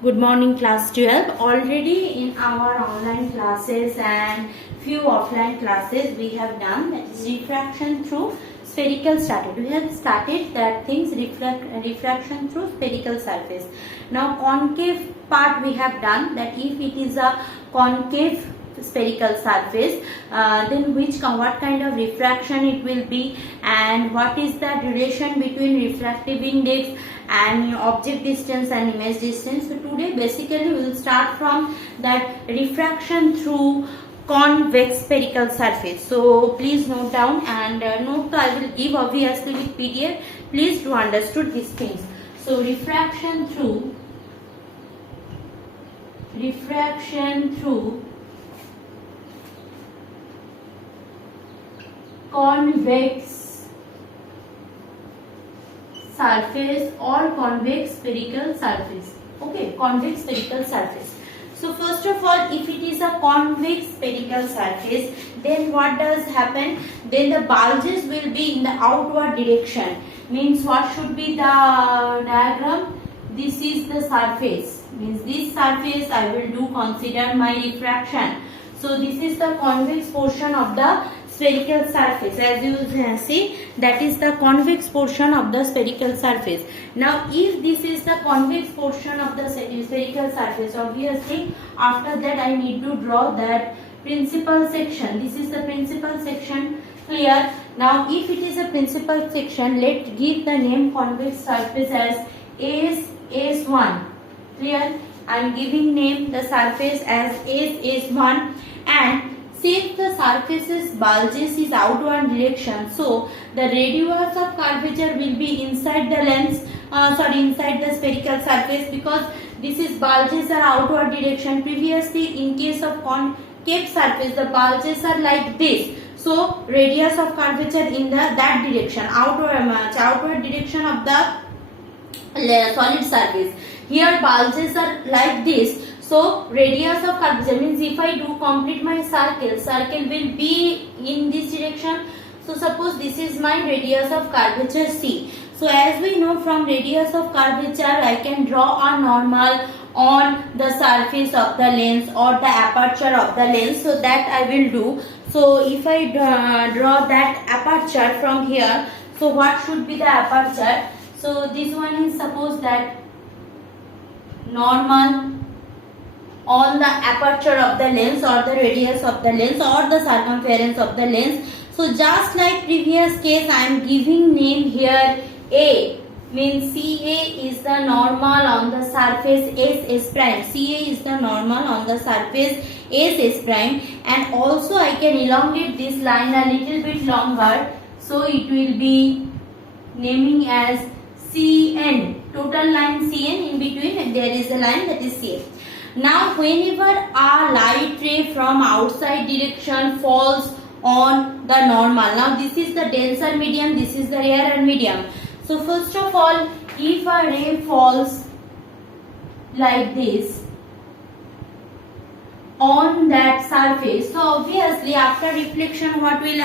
Good morning class 12. Already in our online classes and few offline classes we have done, that is refraction through spherical started. We have started that things refraction through spherical surface. Now concave part we have done, that if it is a concave spherical surface, then what kind of refraction it will be, and what is the relation between refractive index and object distance and image distance. So today basically we will start from that refraction through convex spherical surface. So please note down, and note I will give obviously with PDF. Please do understood these things. So refraction through convex surface or convex spherical surface. Okay, convex spherical surface. So first of all, if it is a convex spherical surface, then what does happen? Then the bulges will be in the outward direction. Means what should be the diagram? This is the surface. Means this surface I will do consider my refraction. So this is the convex portion of the spherical surface. As you see, that is the convex portion of the spherical surface. Now if this is the convex portion of the spherical surface, obviously after that I need to draw that principal section. This is the principal section. Clear? Now if it is a principal section, let's give the name convex surface as S1. Clear? I am giving name the surface as S1, and since the surface's bulges is outward direction, so the radius of curvature will be inside the lens, inside the spherical surface, because this is bulges are outward direction. Previously in case of concave surface, the bulges are like this. So radius of curvature in that direction, outward direction of the solid surface. Here bulges are like this. So radius of curvature means if I do complete my circle will be in this direction. So suppose this is my radius of curvature C. So as we know, from radius of curvature I can draw a normal on the surface of the lens or the aperture of the lens. So that I will do. So if I draw that aperture from here, so what should be the aperture? So this one is, suppose that normal on the aperture of the lens or the radius of the lens or the circumference of the lens. So just like previous case, I am giving name here A, means CA is the normal on the surface S prime. CA is the normal on the surface S prime, and also I can elongate this line a little bit longer. So it will be naming as CN, total line CN, in between there is a line, that is CN. Now whenever a light ray from outside direction falls on the normal, now this is the denser medium, this is the rarer medium. So first of all, if a ray falls like this on that surface, so obviously after refraction what will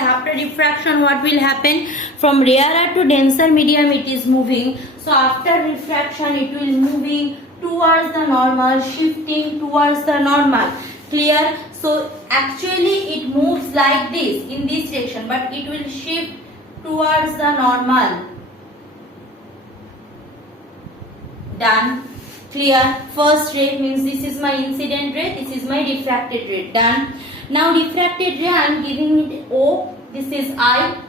happen? From rarer to denser medium it is moving. So after refraction it will moving towards the normal, shifting towards the normal. Clear? So actually it moves like this in this direction, but it will shift towards the normal. Done. Clear? First ray means this is my incident ray, this is my refracted ray. Done. Now refracted ray I am giving it O, this is I.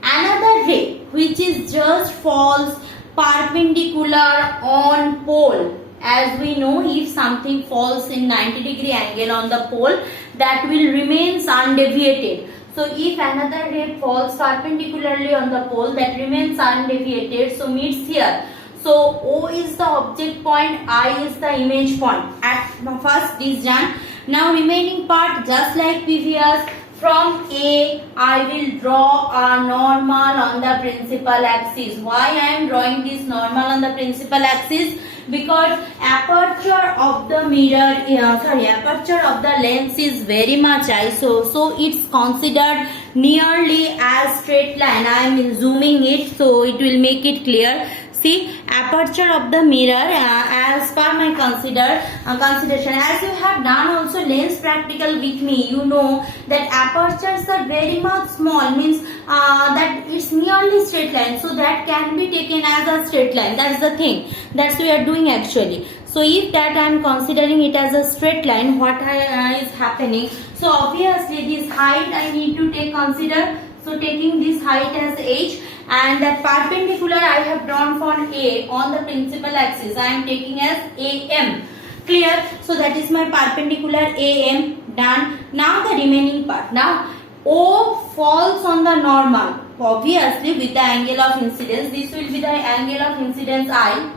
Another ray which is just falls perpendicular on pole. As we know, if something falls in 90-degree angle on the pole, that will remain undeviated. So if another ray falls perpendicularly on the pole, that remains undeviated, so meets here. So O is the object point, I is the image point. At first this done. Now remaining part, just like previous, from A I will draw a normal on the principal axis. Why I am drawing this normal on the principal axis? Because aperture of the aperture of the lens is very much iso, so it's considered nearly as straight line. I am zooming it so it will make it clear. See, aperture of the mirror, as per my consideration, as you have done also lens practical with me, you know that apertures are very much small, means that it's nearly straight line, so that can be taken as a straight line. That's the thing, that's we are doing actually. So if that I am considering it as a straight line, what is happening? So obviously this height I need to consider. So taking this height as h, and that perpendicular I have drawn for A on the principal axis, I am taking as AM. Clear? So that is my perpendicular AM. Done. Now the remaining part. Now O falls on the normal. Obviously with the angle of incidence, this will be the angle of incidence I.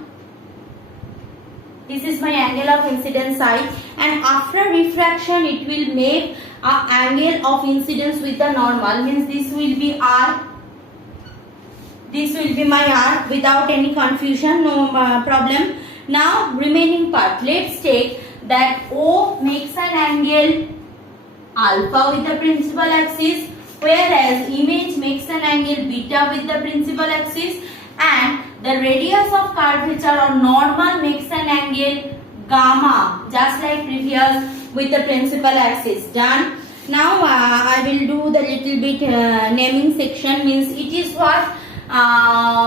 This is my angle of incidence I, and after refraction it will make an angle of incidence with the normal, means this will be R. This will be my R without any confusion, no problem. Now remaining part, let's take that O makes an angle alpha with the principal axis, whereas image makes an angle beta with the principal axis, and the radius of curvature or normal makes an angle gamma, just like previous with the principal axis. Done. Now I will do the little bit naming section, means it is what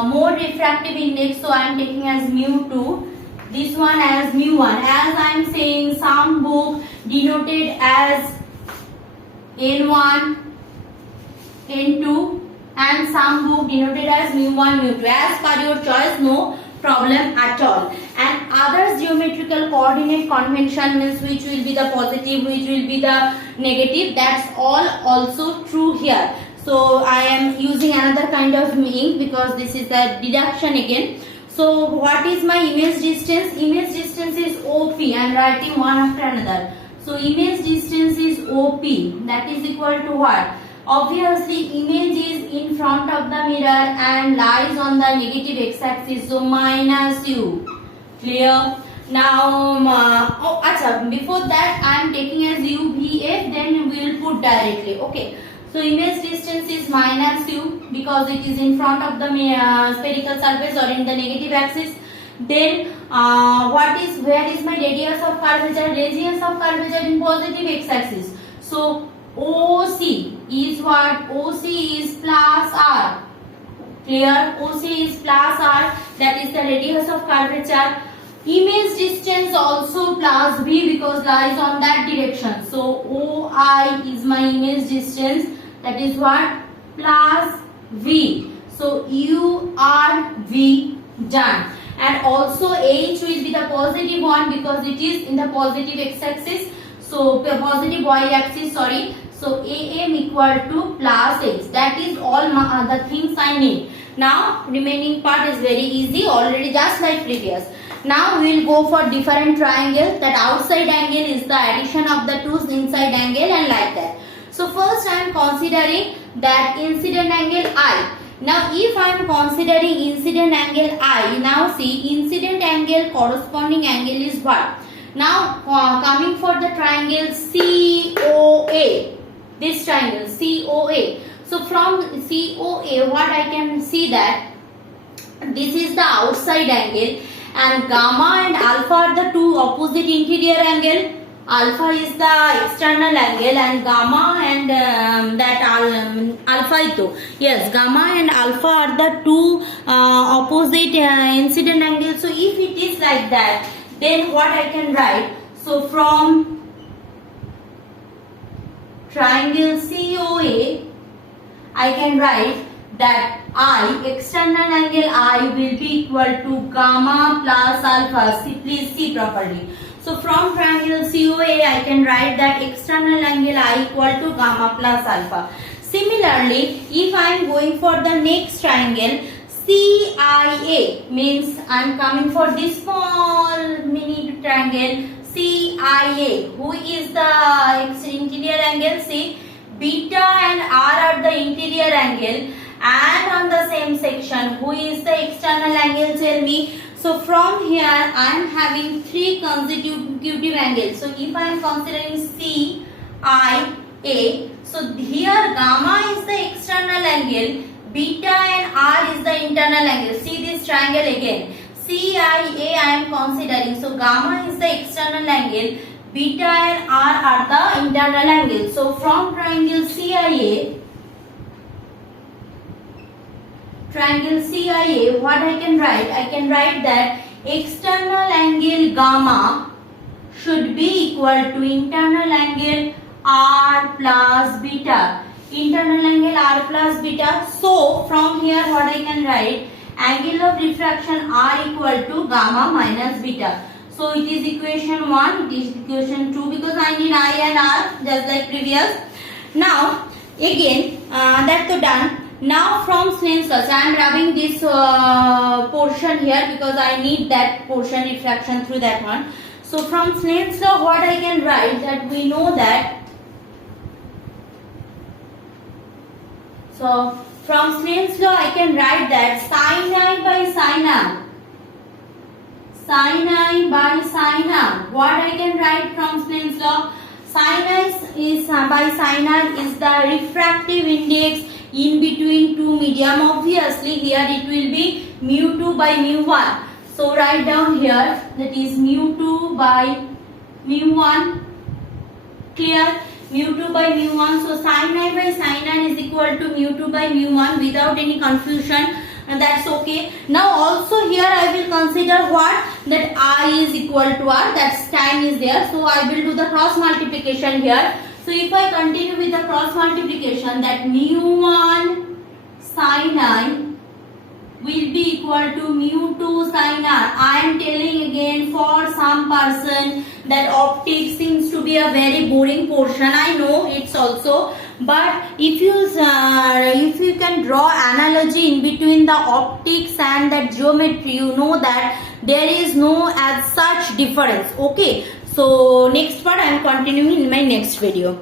more refractive index, so I am taking as mu2, this one as mu1, as I am saying some book denoted as n1, n2, and some book denoted as mu1, mu2. As per your choice, no problem at all. And others geometrical coordinate convention, means which will be the positive, which will be the negative, that's all also true here. So I am using another kind of ink because this is the deduction again. So what is my image distance? Image distance is OP. I am writing one after another. So image distance is OP. That is equal to what? Obviously image is in front of the mirror and lies on the negative x-axis, so minus u. Clear? Now before that I am taking as UVF, then we will put directly. Okay. So image distance is minus u because it is in front of the spherical surface or in the negative axis. Then where is my radius of curvature? Radius of curvature in positive x-axis. So OC is what? OC is plus R. Clear? OC is plus R. That is the radius of curvature. Image distance also plus V because lies on that direction. So OI is my image distance. That is what? Plus V. So URV. Done. And also H will be the positive one because it is in the positive x-axis. So positive y-axis, sorry. So AM equal to plus H. That is all the things I need. Now remaining part is very easy, already just like previous. Now we will go for different triangles. That outside angle is the addition of the two inside angle and like that. So first I am considering that incident angle I. Now if I am considering incident angle I, now see incident angle corresponding angle is what? Now coming for the triangle COA. This triangle COA. So from COA what I can see that this is the outside angle and gamma and alpha are the two opposite interior angle. Alpha is the external angle and gamma and alpha ito. Yes, gamma and alpha are the two opposite incident angles. So if it is like that, then what I can write? So from triangle COA, I can write that I, external angle I will be equal to gamma plus alpha. See, please see properly. So from triangle COA, I can write that external angle I equal to gamma plus alpha. Similarly, if I am going for the next triangle CIA, means I am coming for this small mini triangle CIA. Who is the interior angle? See, beta and R are the interior angle, and on the same section, who is the external angle? Tell me. So from here I am having three consecutive angles. So if I am considering CIA, so here gamma is the external angle, beta and r is the internal angle. See this triangle again. CIA I am considering. So gamma is the external angle. Beta and r are the internal angles. So from triangle CIA, what I can write? I can write that external angle gamma should be equal to internal angle r plus beta. Internal angle r plus beta. So from here what I can write? Angle of refraction r equal to gamma minus beta. So it is equation 1, it is equation 2 because I need I and r just like previous. Now again that's done. Now from Snell's law, so I am rubbing this portion here because I need that portion refraction through that one. So from Snell's law what I can write, that we know that, so from Snell's law I can write that sin I by sin r, what I can write from Snell's law? Sin I is by sin r is the refractive index in between two medium. Obviously here it will be mu2 by mu1. So write down here, that is mu2 by mu1. Clear? mu2 by mu1. So sin I by sin r is equal to mu2 by mu1 without any confusion. And that's okay. Now also here I will consider what? That I is equal to r, that tan is there. So I will do the cross multiplication here. So if I continue with the cross multiplication, that mu1 sin I will be equal to mu2 sin r. I am telling again, for some person that optics seems to be a very boring portion. I know it's also, but if you can draw analogy in between the optics and the geometry, you know that there is no as such difference. Okay, so next part I am continuing in my next video.